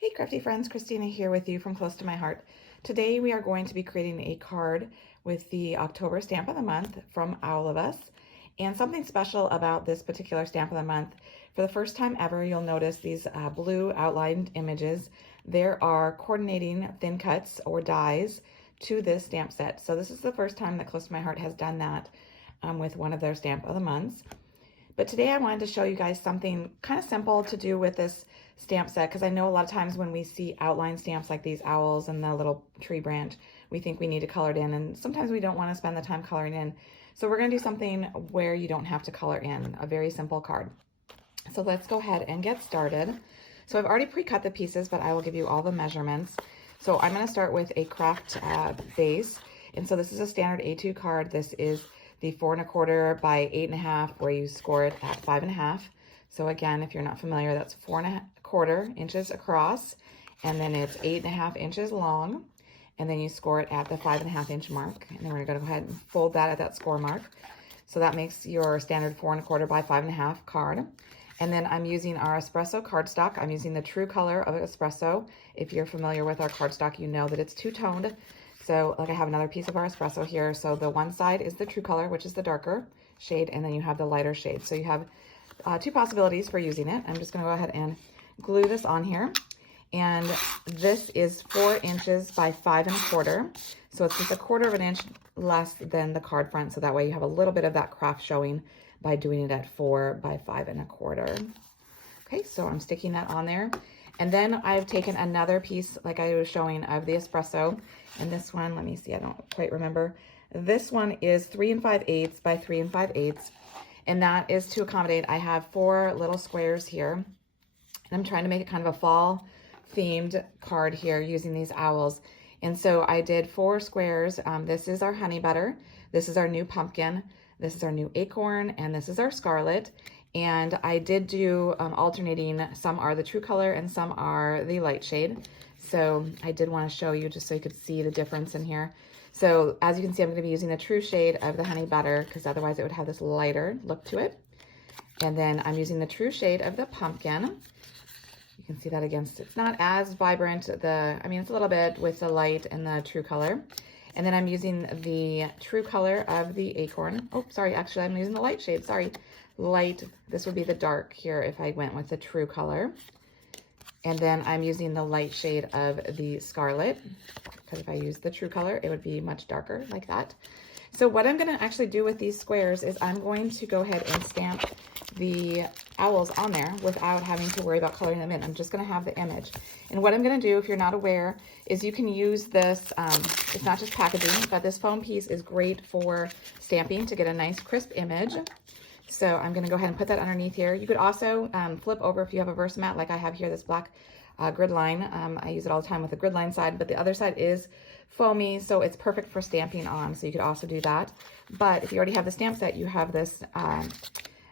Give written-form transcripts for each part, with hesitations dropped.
Hey crafty friends, Christina here with you from Close to My Heart. Today we are going to be creating a card with the October stamp of the month from Owl of Us. And something special about this particular stamp of the month, for the first time ever, you'll notice these blue outlined images. There are coordinating thin cuts or dies to this stamp set. So this is the first time that Close to My Heart has done that with one of their stamp of the months. But today I wanted to show you guys something kind of simple to do with this stamp set, because I know a lot of times when we see outline stamps like these owls and the little tree branch, we think we need to color it in, and sometimes we don't want to spend the time coloring in. So we're going to do something where you don't have to color in, a very simple card. So let's go ahead and get started. So I've already pre-cut the pieces, but I will give you all the measurements. So I'm going to start with a craft base, and so this is a standard A2 card. This is the 4 1/4 by 8 1/2, where you score it at 5 1/2. So again, if you're not familiar, that's 4 1/4 inches across, and then it's 8 1/2 inches long, and then you score it at the 5 1/2 inch mark. And then we're going to go ahead and fold that at that score mark. So that makes your standard 4 1/4 by 5 1/2 card. And then I'm using our espresso cardstock. I'm using the true color of espresso. If you're familiar with our cardstock, you know that it's two-toned. So like I have another piece of our espresso here. So the one side is the true color, which is the darker shade, and then you have the lighter shade. So you have two possibilities for using it. I'm just going to go ahead and glue this on here. And this is 4 inches by 5 1/4. So it's just 1/4 of an inch less than the card front. So that way you have a little bit of that craft showing by doing it at 4 by 5 1/4. Okay, so I'm sticking that on there. And then I've taken another piece, like I was showing, of the espresso. And this one, let me see, I don't quite remember. This one is 3 5/8 by 3 5/8. And that is to accommodate, I have 4 little squares here. And I'm trying to make it kind of a fall themed card here using these owls. And so I did 4 squares. This is our honey butter. This is our new pumpkin. This is our new acorn. And this is our scarlet. And I did do alternating. Some are the true color and some are the light shade. So I did want to show you just so you could see the difference in here. So as you can see, I'm going to be using the true shade of the honey butter, because otherwise it would have this lighter look to it. And then I'm using the true shade of the pumpkin. You can see that against, it's not as vibrant. I mean, it's a little bit with the light and the true color. And then I'm using the true color of the acorn. Oh, sorry, actually I'm using the light shade, sorry. Light, this would be the dark here if I went with the true color. And then I'm using the light shade of the scarlet, because if I use the true color, it would be much darker like that. So what I'm going to actually do with these squares is I'm going to go ahead and stamp the owls on there without having to worry about coloring them in. I'm just going to have the image. And what I'm going to do, if you're not aware, is you can use this, it's not just packaging, but this foam piece is great for stamping to get a nice crisp image. So I'm going to go ahead and put that underneath here. You could also flip over if you have a Versamat, like I have here, this black grid line. I use it all the time with the grid line side, but the other side is foamy, so it's perfect for stamping on. So you could also do that. But if you already have the stamp set, you have this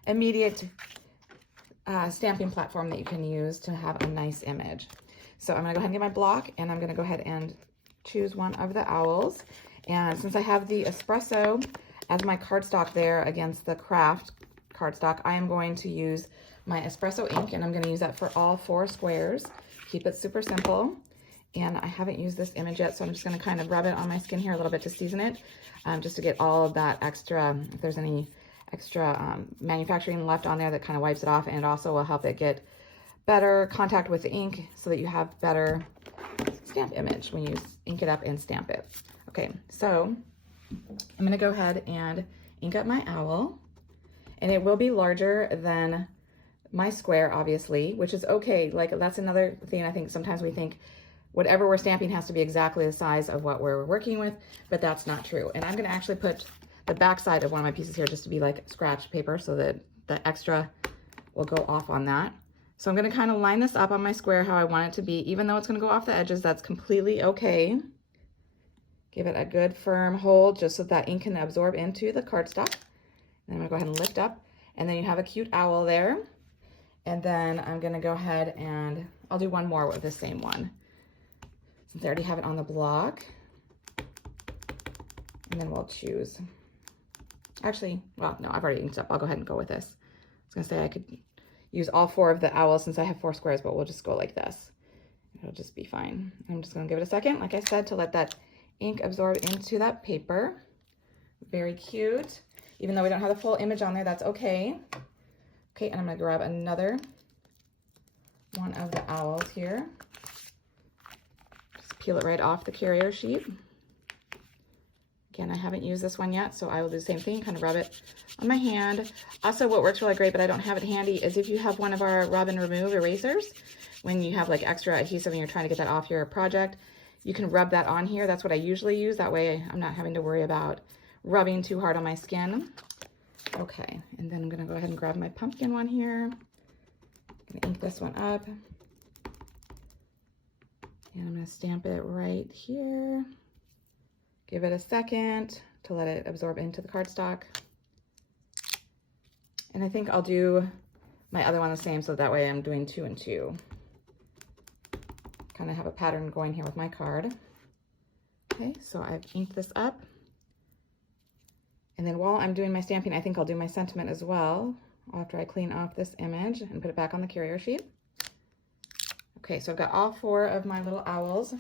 immediate stamping platform that you can use to have a nice image. So I'm going to go ahead and get my block, and I'm going to go ahead and choose one of the owls. And since I have the espresso as my cardstock there against the craft cardstock, I am going to use my espresso ink, and I'm going to use that for all 4 squares. Keep it super simple. And I haven't used this image yet, so I'm just going to kind of rub it on my skin here a little bit to season it, just to get all of that extra, if there's any extra manufacturing left on there, that kind of wipes it off, and it also will help it get better contact with the ink so that you have better stamp image when you ink it up and stamp it. Okay, so I'm going to go ahead and ink up my owl, and it will be larger than my square, obviously, which is okay. Like, that's another thing. I think sometimes we think whatever we're stamping has to be exactly the size of what we're working with, but that's not true. And I'm going to actually put the back side of one of my pieces here just to be like scratch paper, so that the extra will go off on that. So I'm going to kind of line this up on my square how I want it to be. Even though it's going to go off the edges, that's completely okay. Give it a good firm hold just so that ink can absorb into the cardstock. And I'm going to go ahead and lift up, and then you have a cute owl there. And then I'm going to go ahead and I'll do one more with the same one, since I already have it on the block. And then we'll choose. Actually, well, no, I've already inked up. I'll go ahead and go with this. I was going to say I could use all 4 of the owls since I have 4 squares, but we'll just go like this. It'll just be fine. I'm just gonna give it a second, like I said, to let that ink absorb into that paper. Very cute. Even though we don't have the full image on there, that's okay. Okay, and I'm gonna grab another one of the owls here. Just peel it right off the carrier sheet. Again, I haven't used this one yet, so I will do the same thing, kind of rub it on my hand. Also, what works really great, but I don't have it handy, is if you have one of our rub and remove erasers, when you have like extra adhesive and you're trying to get that off your project, you can rub that on here. That's what I usually use. That way I'm not having to worry about rubbing too hard on my skin. Okay, and then I'm gonna go ahead and grab my pumpkin one here. I'm gonna ink this one up. And I'm gonna stamp it right here. Give it a second to let it absorb into the cardstock. And I think I'll do my other one the same, so that way I'm doing 2 and 2. Kind of have a pattern going here with my card. Okay, so I've inked this up. And then while I'm doing my stamping, I think I'll do my sentiment as well after I clean off this image and put it back on the carrier sheet. Okay, so I've got all 4 of my little owls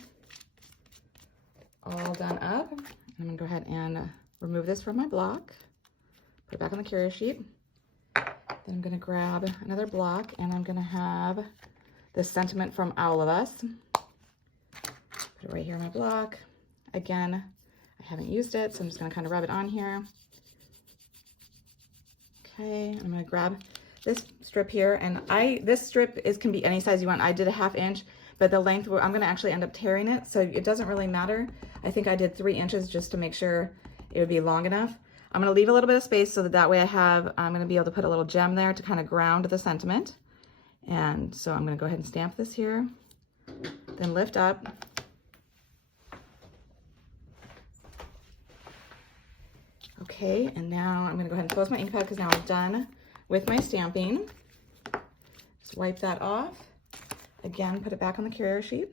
all done up. I'm gonna go ahead and remove this from my block, put it back on the carrier sheet. Then I'm gonna grab another block and I'm gonna have this sentiment from Owl of Us. Put it right here on my block. Again, I haven't used it, so I'm just gonna kind of rub it on here. Okay, I'm gonna grab this strip here, and this strip can be any size you want. I did a 1/2 inch, but the length, I'm gonna actually end up tearing it, so it doesn't really matter. I think I did 3 inches just to make sure it would be long enough. I'm gonna leave a little bit of space so that way I'm gonna be able to put a little gem there to kind of ground the sentiment. And so I'm gonna go ahead and stamp this here, then lift up. Okay, and now I'm gonna go ahead and close my ink pad because now I'm done with my stamping. Just wipe that off. Again, put it back on the carrier sheet.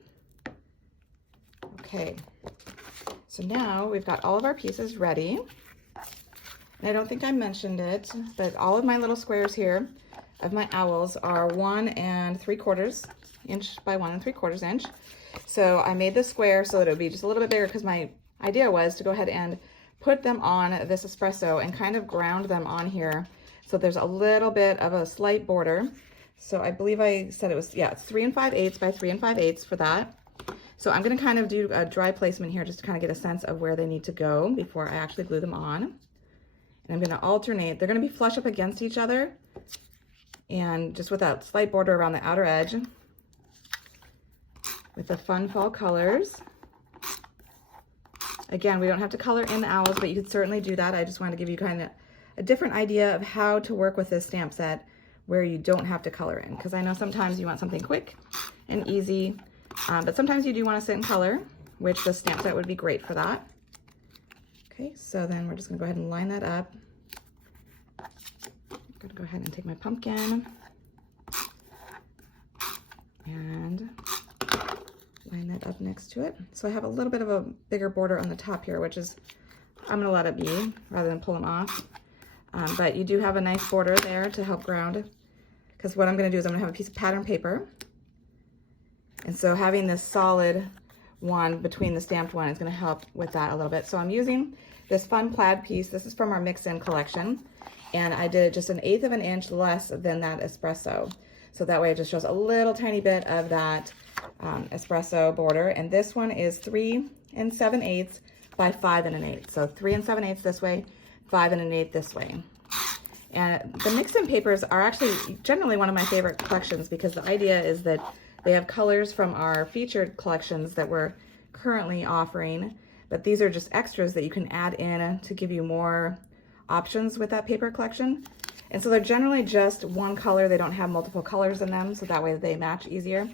Okay, so now we've got all of our pieces ready. And I don't think I mentioned it, but all of my little squares here of my owls are 1 3/4 inch by 1 3/4 inch. So I made this square so that it would be just a little bit bigger because my idea was to go ahead and put them on this espresso and kind of ground them on here. So there's a little bit of a slight border. So I believe I said it was, yeah, it's 3 5/8 by 3 5/8 for that. So I'm gonna kind of do a dry placement here just to kind of get a sense of where they need to go before I actually glue them on. And I'm gonna alternate, they're gonna be flush up against each other and just with that slight border around the outer edge with the fun fall colors. Again, we don't have to color in the owls, but you could certainly do that. I just wanted to give you kind of a different idea of how to work with this stamp set where you don't have to color in, because I know sometimes you want something quick and easy, but sometimes you do want to sit in color, which the stamp set would be great for that. Okay, so then we're just gonna go ahead and line that up. I'm gonna go ahead and take my pumpkin and line that up next to it. So I have a little bit of a bigger border on the top here, which is, I'm gonna let it be rather than pull them off. But you do have a nice border there to help ground, because what I'm gonna do is I'm gonna have a piece of pattern paper. And so having this solid one between the stamped one is gonna help with that a little bit. So I'm using this fun plaid piece. This is from our mix-in collection. And I did just 1/8 of an inch less than that espresso. So that way it just shows a little tiny bit of that espresso border. And this one is 3 7/8 by 5 1/8. So 3 7/8 this way, 5 1/8 this way. And the mix-in papers are actually generally one of my favorite collections, because the idea is that they have colors from our featured collections that we're currently offering, but these are just extras that you can add in to give you more options with that paper collection. And so they're generally just one color. They don't have multiple colors in them, so that way they match easier.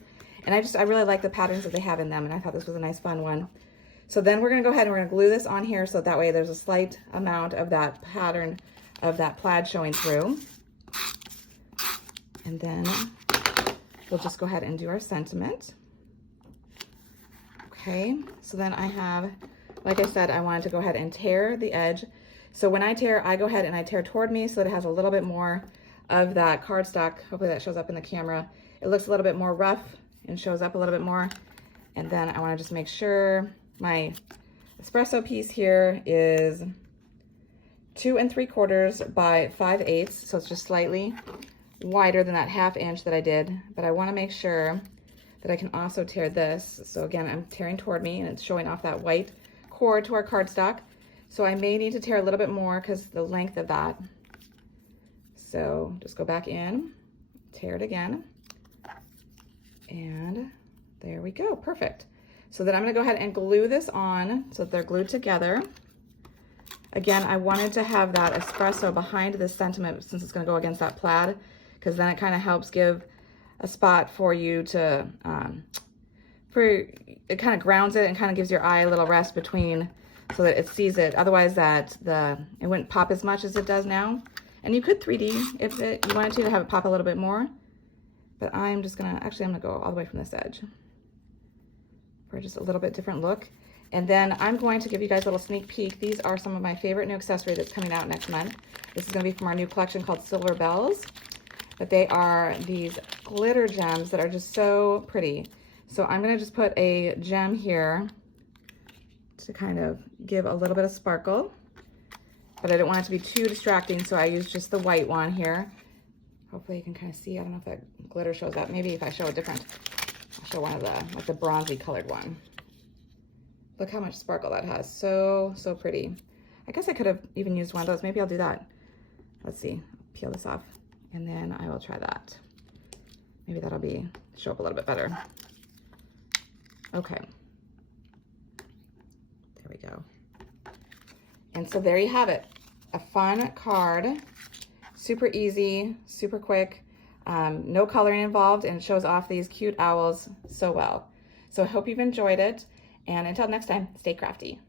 And I really like the patterns that they have in them, and I thought this was a nice fun one. So then we're gonna go ahead and we're gonna glue this on here, so that way there's a slight amount of that pattern of that plaid showing through. And then we'll just go ahead and do our sentiment. Okay, so then I have, like I said, I wanted to go ahead and tear the edge. So when I tear, I go ahead and I tear toward me so that it has a little bit more of that cardstock. Hopefully that shows up in the camera. It looks a little bit more rough and shows up a little bit more. And then I want to just make sure my espresso piece here is 2 3/4 by 5/8, so it's just slightly wider than that 1/2 inch that I did. But I want to make sure that I can also tear this. So again, I'm tearing toward me and it's showing off that white cord to our cardstock. So I may need to tear a little bit more because the length of that. So just go back in, tear it again, and there we go, perfect. So then I'm gonna go ahead and glue this on so that they're glued together. Again, I wanted to have that espresso behind this sentiment since it's gonna go against that plaid, because then it kind of helps give a spot for you to, it kind of grounds it and kind of gives your eye a little rest between so that it sees it. Otherwise it wouldn't pop as much as it does now. And you could 3D if you wanted to have it pop a little bit more. But I'm just gonna, actually I'm gonna go all the way from this edge for just a little bit different look. And then I'm going to give you guys a little sneak peek. These are some of my favorite new accessory that's coming out next month. This is gonna be from our new collection called Silver Bells. But they are these glitter gems that are just so pretty. So I'm gonna just put a gem here to kind of give a little bit of sparkle, but I don't want it to be too distracting, so I use just the white one here. Hopefully you can kind of see. I don't know if that glitter shows up. Maybe if I show a different, I'll show one of the, like the bronzy colored one. Look how much sparkle that has. So, so pretty. I guess I could have even used one of those. Maybe I'll do that. Let's see, peel this off. And then I will try that. Maybe that'll show up a little bit better. Okay. There we go. And so there you have it. A fun card. Super easy, super quick. No coloring involved, and it shows off these cute owls so well. So I hope you've enjoyed it. And until next time, stay crafty.